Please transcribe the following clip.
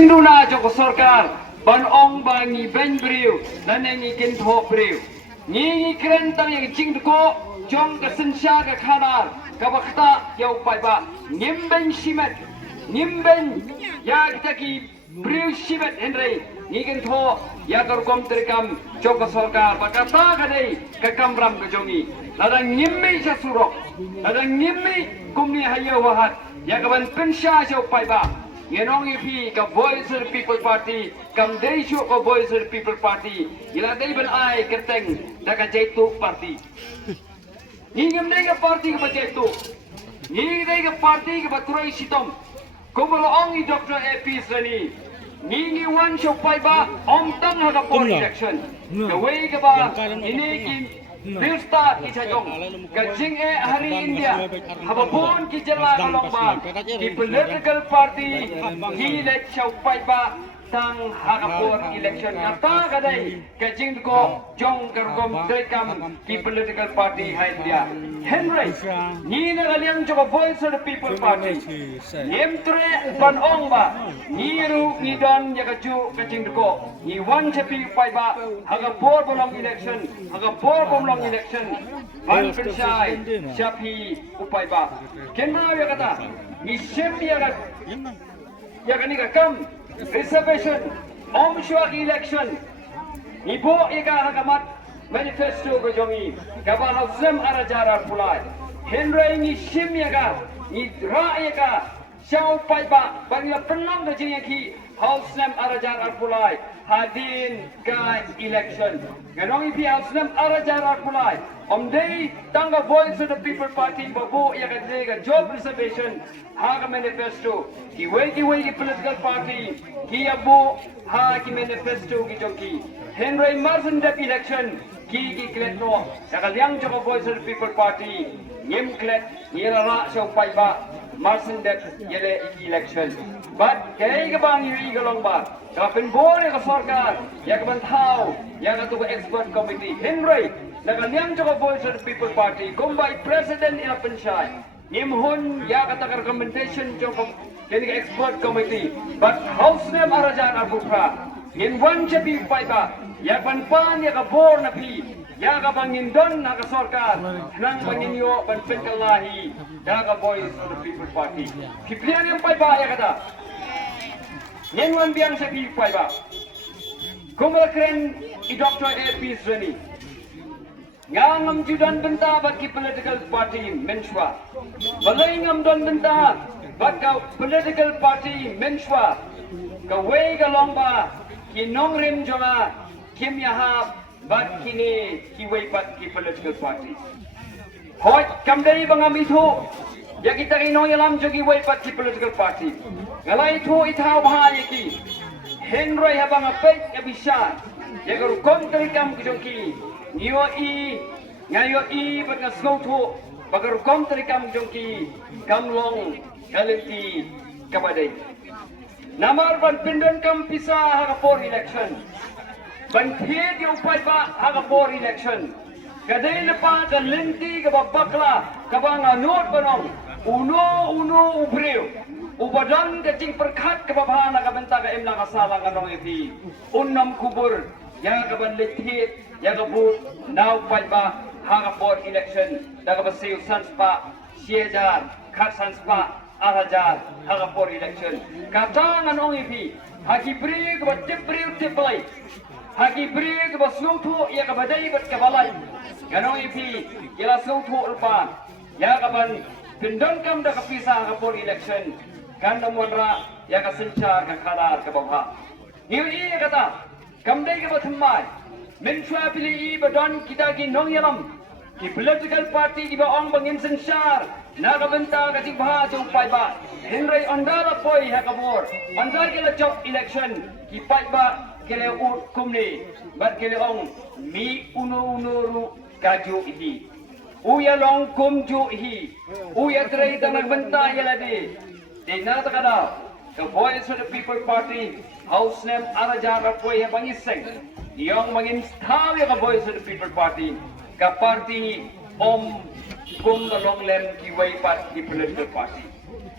jingduna joko sarkar ban ong ba ngi ben briu nan ngi kin tho briu ngi kren tang yang jingdko jong ka sensha ka khanar ka bakta yau pai ba nimben simet nimben ya kita ki briu simet henry ngi kin tho ya kar kom terkam joko sarkar bakata ka dei ka kamram ka jongi ladang nimmi sa surok ladang nimmi kumni hayo wahat ya ka ban pensha jau pai ba Yenong ipi ka Voice of the People Party, kam deisyo ka Voice of the People Party, ila day ban ay kerteng daga jaitu party. Ngingam day ka party ka jaitu, ngingam day ka party ka baturay sitom. Kumalo ang i Dr. A.P. Sani, ngingi wan siya pay ba om tang haka for election. Kaway ka ba inikim Birsta ki sajong kajing hari India hababon ki jala kalongba ki political party ki let chaupai ba tang hakapor election kata kadai kajing ko jong kargom trekam ki political party hai India Henry ni na kalian joko Voice of the People Party yemtre ban ong ba ni ru ni don ya kaju kajing ko ni wan chapi pai ba hakapor bolong election hakapor bolong election ban pensai chapi upai ba kenna ya kata ni sem ya kani ka kam reservation om shwa election ibo ega hagamat manifesto ko jongi kaba hausem ara jara pulai henry ni simyaga ni raega shau pai ba bangla pernam da jingi hausem ara jara pulai hadin ka election ganong ipi hausem ara jara pulai om dei tanga Voice of the People Party babo ega dega job reservation haga manifesto ki wegi political party ki abo ha ki manifesto ki jonki Henry Martin dep election ki klet no yakaliang joko Voice of the People Party nyem klet yela ra so pai ba Martin dep yele election but kay ga bang yui galong ba ka pen bole ka sarkar ya ka ban thau ya ka tu expert committee Henry nakaliang joko Voice of the People Party kumbai president ila pensyai Nimhun ya kata recommendation joko kini expert committee but house name arajan abukra Nimwan chapi paiba ya panpan ya kabor na pi ya ka bangindon na ka sarkar nang banginyo ban penkalahi ya ka Voice of the People Party kiprian yang paiba ya kata Nimwan biang chapi paiba kumalkren I Dr. A.P. Sani ngam judan benta bagi political party menshwa balai ngam don benta bagi political party menshwa kawai galongba kinong rim jonga kim yaha bag kini kiwai pat ki political party hoi kam dari bangam itu ya kita kinong yalam jogi wai pat ki political party ngalai itu ithau bahaya ki Henry habang apek ya bisa ya garu kontri kam kijonki Niyo ngayo bat ngasgautu bagar kontri kam jongki kamlong kalenti kabadai namar ban pindon kam pisa hagapor election ban thied yo pai ba hagapor election kadai lepa dan lenti ka bakla kabang anot banong uno ubreu ubadan kecing perkhat ka babana ka benta ka emna kasala nganong ipi unnam kubur ya ka ban letiet ya ka bu now pai ba hagapor election daga ba siu sanspa siejar khat sanspa arajar hagapor election kata nganong ipi haki bri ka tibri tiplai haki bri ka slungthu ya ka badai bat ka balai nganong ipi ila slungthu ulpa ya ka ban pindon kam daga pisa hagapor election kan namonra ya ka sincha ka khalar ka bawha niwi kata kamdai ka bathmai menshwa pili badon kita ki nong yalam ki political party iba ong bangin sensar nagabenta ka tibha jong pai ba Henry ondala poi hakabor andar ke la job election ki pai ba kele kumni bat kele ong mi uno ru kaju ihi uya long kum ju ihi uya trai tanag benta yalade de na takada the Voice of the People Party house name araja ka poi bangiseng yang mangin tahu ya Voice of the People Party ka party om kum long lem ki way pat ki political party